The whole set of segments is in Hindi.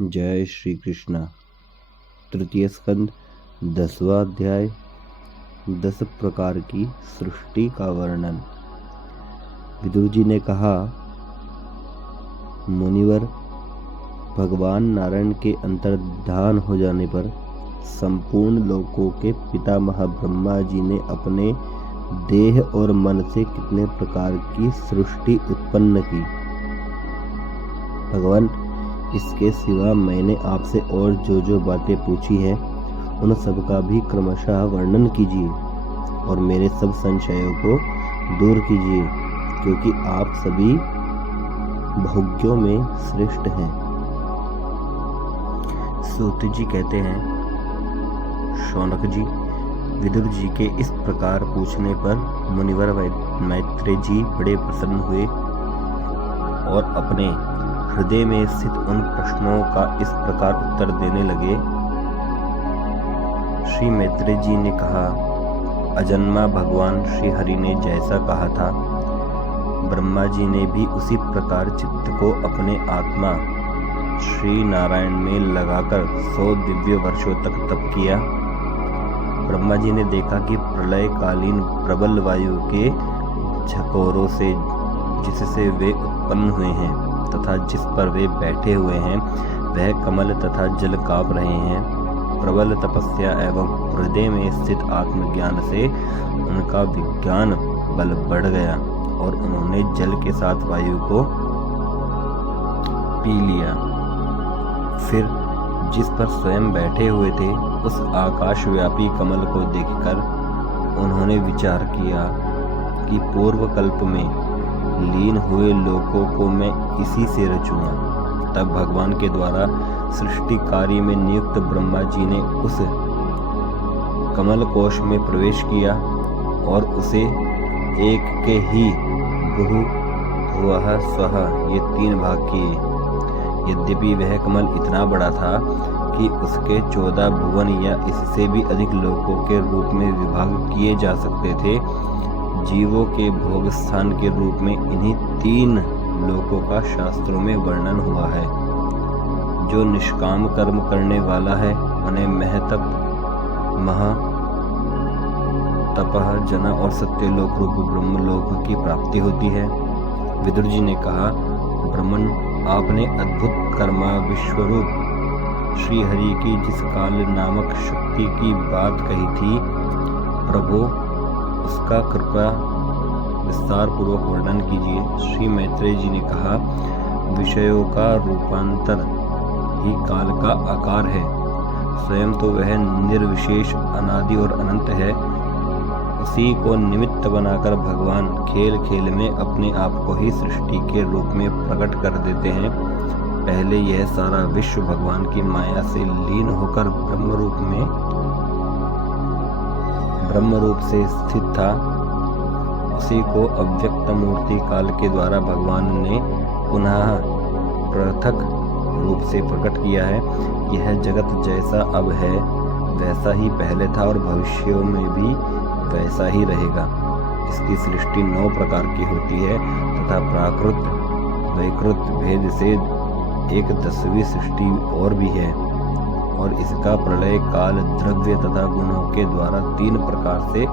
जय श्री कृष्णा। तृतीय स्कंद 10वां अध्याय 10 प्रकार की सृष्टि का वर्णन। विदुर जी ने कहा, मुनिवर, भगवान नारायण के अंतर्धान हो जाने पर संपूर्ण लोकों के पितामह ब्रह्मा जी ने अपने देह और मन से कितने प्रकार की सृष्टि उत्पन्न की। भगवान, इसके सिवा मैंने आपसे और जो बातें पूछी हैं उन सब का भी क्रमशः वर्णन कीजिए और मेरे सब संशयों को दूर कीजिए, क्योंकि आप सभी भोग्यों में श्रेष्ठ हैं। सूत जी कहते हैं, शौनक जी, विदुर जी के इस प्रकार पूछने पर मुनिवर मैत्रेय जी बड़े प्रसन्न हुए और अपने हृदय में स्थित उन प्रश्नों का इस प्रकार उत्तर देने लगे। श्री मैत्रेय जी ने कहा, अजन्मा भगवान श्री हरि ने जैसा कहा था, ब्रह्मा जी ने भी उसी प्रकार चित्त को अपने आत्मा श्री नारायण में लगाकर 100 दिव्य वर्षों तक तप किया। ब्रह्मा जी ने देखा कि प्रलय कालीन प्रबल वायु के झकोरों से जिससे वे उत्पन्न हुए हैं तथा जिस पर वे बैठे हुए हैं वह कमल तथा जल कांप रहे हैं। प्रबल तपस्या एवं हृदय में स्थित आत्मज्ञान से उनका विज्ञान बल बढ़ गया और उन्होंने जल के साथ वायु को पी लिया। फिर जिस पर स्वयं बैठे हुए थे उस आकाशव्यापी कमल को देखकर उन्होंने विचार किया कि पूर्व कल्प में लीन हुए लोकों को मैं इसी से रचूंगा। तब भगवान के द्वारा सृष्टि कार्य में नियुक्त ब्रह्मा जी ने उस कमल कोश में प्रवेश किया और उसे एक के ही भुः भुवः स्वः ये 3 भाग किए। यद्यपि वह कमल इतना बड़ा था कि उसके 14 भुवन या इससे भी अधिक लोकों के रूप में विभाग किए जा सकते थे, जीवों के भोग स्थान के रूप में इन्हीं 3 लोकों का शास्त्रों में वर्णन हुआ है। जो निष्काम कर्म करने वाला है उन्हें महतप, महा, तपः, जना और सत्यलोक रूप ब्रह्मलोक की प्राप्ति होती है। विदुर जी ने कहा, ब्रह्मन, आपने अद्भुत कर्मा विश्वरूप श्री हरि की जिस काल नामक शक्ति की बात कही थी, प्रभु उसका कृपया विस्तार पूर्वक वर्णन कीजिए। श्री मैत्रेय जी ने कहा, विषयों का रूपांतर ही काल का आकार है। स्वयं तो वह निर्विशेष, अनादि और अनंत है। उसी को निमित्त बनाकर भगवान खेल खेल में अपने आप को ही सृष्टि के रूप में प्रकट कर देते हैं। पहले यह सारा विश्व भगवान की माया से लीन होकर ब्रह्म रूप से स्थित था। उसी को अव्यक्त मूर्ति काल के द्वारा भगवान ने पुनः पृथक रूप से प्रकट किया है। यह जगत जैसा अब है वैसा ही पहले था और भविष्य में भी वैसा ही रहेगा। इसकी सृष्टि 9 प्रकार की होती है तथा प्राकृत वैकृत भेद से एक 10वीं सृष्टि और भी है, और इसका प्रलय काल द्रव्य तथा गुणों के द्वारा 3 प्रकार से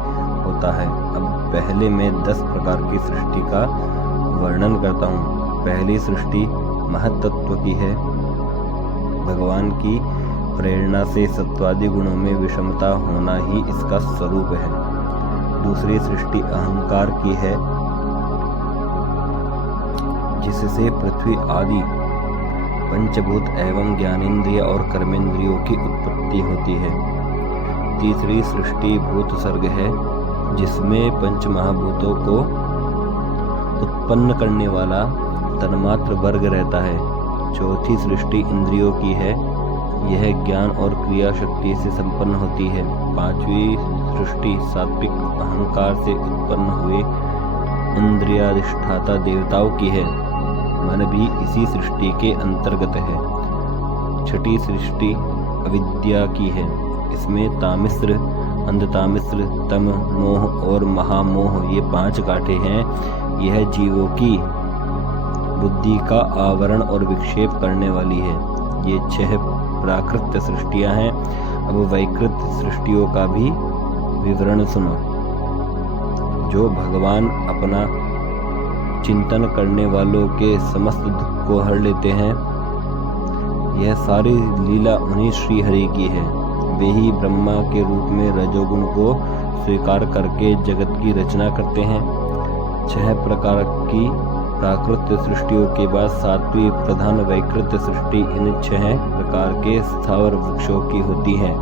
होता है। अब पहले मैं 10 प्रकार की सृष्टि का वर्णन करता हूँ। पहली सृष्टि महत्त्व की है। भगवान की प्रेरणा से सत्वादि गुणों में विषमता होना ही इसका स्वरूप है। दूसरी सृष्टि अहंकार की है, जिससे पृथ्वी आदि पंचभूत एवं ज्ञानेंद्रिय और कर्मेंद्रियों की उत्पत्ति होती है। तीसरी सृष्टि भूत सर्ग है, जिसमें पंचमहाभूतों को उत्पन्न करने वाला तन्मात्र वर्ग रहता है। चौथी सृष्टि इंद्रियों की है, यह ज्ञान और क्रिया शक्ति से संपन्न होती है। 5वीं सृष्टि सात्विक अहंकार से उत्पन्न हुए इंद्रियाधिष्ठाता देवताओं की है। मन भी इसी सृष्टि के अंतर्गत है। 6ठी सृष्टि अविद्या की है, इसमें तामिश्र, अंधतामिश्र, तम मोह और महामोह ये 5 कांटे हैं। यह जीवों की बुद्धि का आवरण और विक्षेप करने वाली है। ये 6 प्राकृत सृष्टियां हैं। अब वैकृत सृष्टियों का भी विवरण सुनो। जो भगवान अपना चिंतन करने वालों के समस्त दुख को हर लेते हैं, यह सारी लीला उन्हीं श्री हरि की है। वे ही ब्रह्मा के रूप में रजोगुण को स्वीकार करके जगत की रचना करते हैं। 6 प्रकार की प्राकृत सृष्टियों के बाद 7वीं प्रधान वैकृत सृष्टि इन 6 प्रकार के स्थावर वृक्षों की होती है।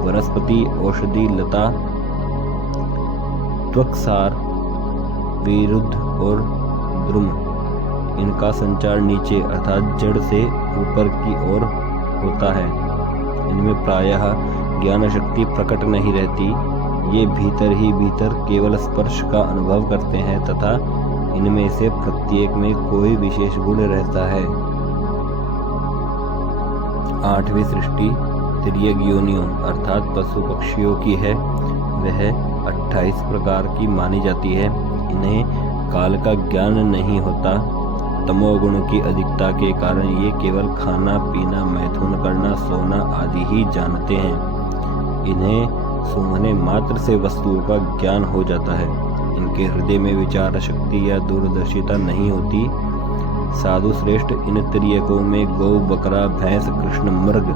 वनस्पति, औषधि, लता, त्वक्सार, विरुद्ध और द्रुम। इनका संचार नीचे अर्थात जड़ से ऊपर की ओर होता है। इनमें प्रायः ज्ञान शक्ति प्रकट नहीं रहती। ये भीतर ही भीतर केवल स्पर्श का अनुभव करते हैं तथा इनमें से प्रत्येक में कोई विशेष गुण रहता है। 8वीं सृष्टि तिर्यक योनियों अर्थात पशु पक्षियों की है। वह 28 प्रकार की मानी जाती है। इन्हें काल का ज्ञान नहीं होता। तमोगुण की अधिकता के कारण ये केवल खाना पीना, मैथुन करना, सोना आदि ही जानते हैं। इन्हें सूंघने मात्र से वस्तुओं का ज्ञान हो जाता है। इनके हृदय में विचार शक्ति या दूरदर्शिता नहीं होती। साधु श्रेष्ठ, इन तिर्यकों में गौ, बकरा, भैंस, कृष्ण मृग,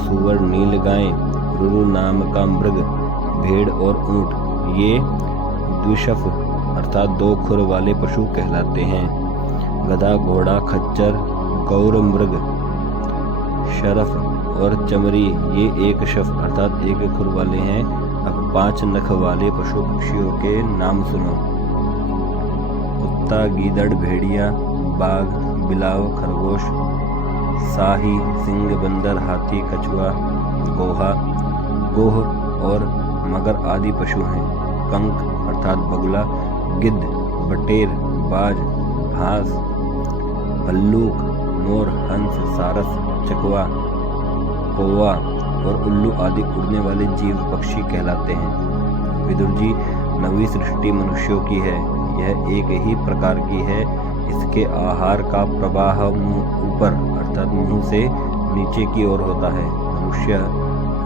सुअर, नील गाय, रुरु नाम का मृग, भेड़ और ऊंट ये द्विशफ अर्थात 2 खुर वाले पशु कहलाते हैं। गधा, घोड़ा, खच्चर, गौर मृग, शरफ और चमरी ये 1 शफ अर्थात 1 खुर वाले हैं। अब 5 नख वाले पशु पक्षियों के नाम सुनो। कुत्ता, गीदड़, भेड़िया, बाघ, बिलाव, खरगोश, साही, सिंह, बंदर, हाथी, कछुआ, गोह और मगर आदि पशु हैं। कंक अर्थात बगुला, गिद्ध, बटेर, बाज, भास, भल्लूक, मोर, हंस, सारस, चकवा, कौवा और उल्लू आदि उड़ने वाले जीव पक्षी कहलाते हैं। विदुर जी, 9वीं सृष्टि मनुष्यों की है। यह एक ही प्रकार की है। इसके आहार का प्रवाह ऊपर अर्थात मुंह से नीचे की ओर होता है। मनुष्य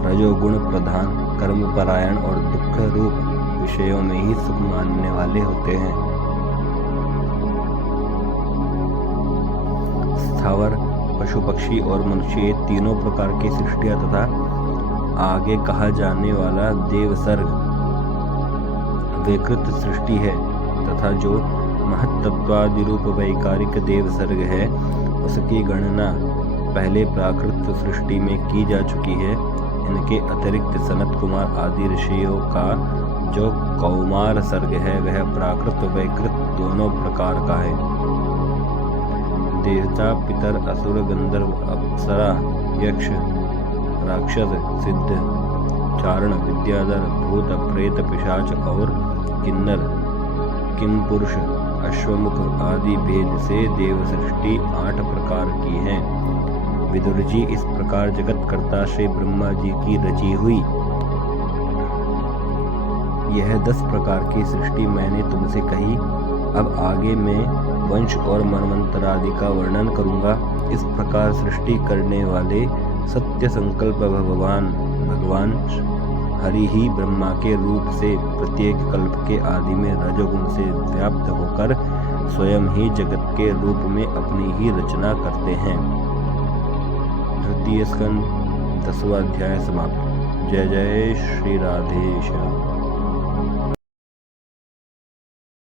रजोगुण प्रधान, कर्मपरायण और दुख रूप विषयों में ही सुख मानने वाले होते हैं। स्थावर, पशु पक्षी और मनुष्य ये तीनों प्रकार की सृष्टियां तथा आगे कहा जाने वाला देवसर्ग वैकृत सृष्टि है तथा जो महत्त्वादि रूप वैकारिक देवसर्ग है उसकी गणना पहले प्राकृत सृष्टि में की जा चुकी है। इनके अतिरिक्त सनत कुमार आदि ऋषियों का जो कौमार सर्ग है वह प्राकृत वैकृत दोनों प्रकार का है। देवता, पितर, असुर, गंधर्व, अप्सरा, यक्ष, राक्षस, सिद्ध, चारण, विद्याधर, भूत, प्रेत, पिशाच और किन्नर, किंपुरुष, अश्वमुख आदि भेद से देव सृष्टि 8 प्रकार की है। विदुर जी, इस प्रकार जगत कर्ता श्री ब्रह्मा जी की रची हुई यह 10 प्रकार की सृष्टि मैंने तुमसे कही। अब आगे मैं वंश और मनमंत्र आदि का वर्णन करूंगा। इस प्रकार सृष्टि करने वाले सत्य संकल्प भगवान हरि ही ब्रह्मा के रूप से प्रत्येक कल्प के आदि में रजोगुण से व्याप्त होकर स्वयं ही जगत के रूप में अपनी ही रचना करते हैं। तृतीय स्कंद 10वां अध्याय समाप्त। जय जय श्री राधेश्याम।